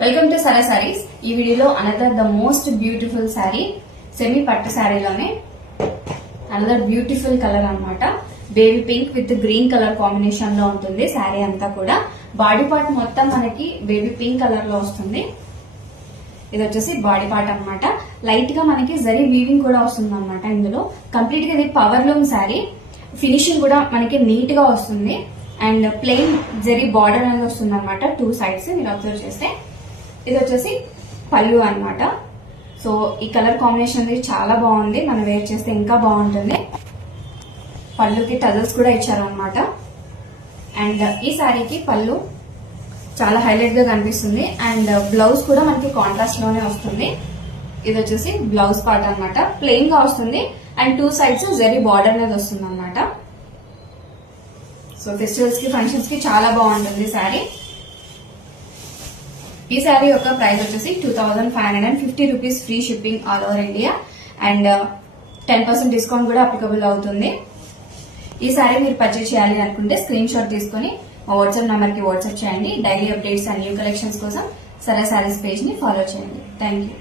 Welcome to సరా సారీస్. ఈ వీడియోలో another the most beautiful sari, semi పట్టు శారీలోనే అనదర్ బ్యూటిఫుల్ కలర్ అన్నమాట. Baby pink with green colour combination లో ఉంటుంది శారీ అంతా కూడా. బాడీ పార్ట్ మొత్తం మనకి బేబీ పింక్ కలర్ లో వస్తుంది. ఇది వచ్చేసి బాడీ పార్ట్ అన్నమాట. లైట్ గా మనకి జరీ వీవింగ్ కూడా వస్తుంది అనమాట. ఇందులో కంప్లీట్ గా ఇది పవర్ లూమ్ శారీ. ఫినిషింగ్ కూడా మనకి నీట్ గా వస్తుంది అండ్ ప్లెయిన్ జరీ బార్డర్ అనేది వస్తుంది అనమాట. 2 సైడ్స్ మీరు అబ్జర్వ్ చేస్తే. ఇది వచ్చేసి పళ్ళు అన్నమాట. సో ఈ కలర్ కాంబినేషన్ అనేది చాలా బాగుంది. మనం వేర్ చేస్తే ఇంకా బాగుంటుంది. పళ్ళుకి టజల్స్ కూడా ఇచ్చారు అనమాట. అండ్ ఈ శారీకి పళ్ళు చాలా హైలైట్ గా కనిపిస్తుంది అండ్ బ్లౌజ్ కూడా మనకి కాంట్రాస్ట్ లోనే వస్తుంది. ఇది వచ్చేసి బ్లౌజ్ పార్ట్ అన్నమాట. ప్లెయిన్ గా వస్తుంది అండ్ 2 సైడ్స్ జరీ బార్డర్ అనేది వస్తుంది అనమాట. సో ఫెస్టివల్స్ కి ఫంక్షన్స్ కి చాలా బాగుంటుంది శారీ. ఈ శారీ యొక్క ప్రైస్ వచ్చేసి 2550 rupees, free shipping all over India and 10% discount కూడా అప్లికబుల్ అవుతుంది. ఈ శారీ మీరు పర్చేజ్ చేయాలి అనుకుంటే స్క్రీన్ షాట్ తీసుకుని మా వాట్సాప్ నంబర్ కి వాట్సాప్ చేయండి. Daily updates and new collections కోసం సరా సారీస్ పేజ్ ని ఫాలో చేయండి. Thank you.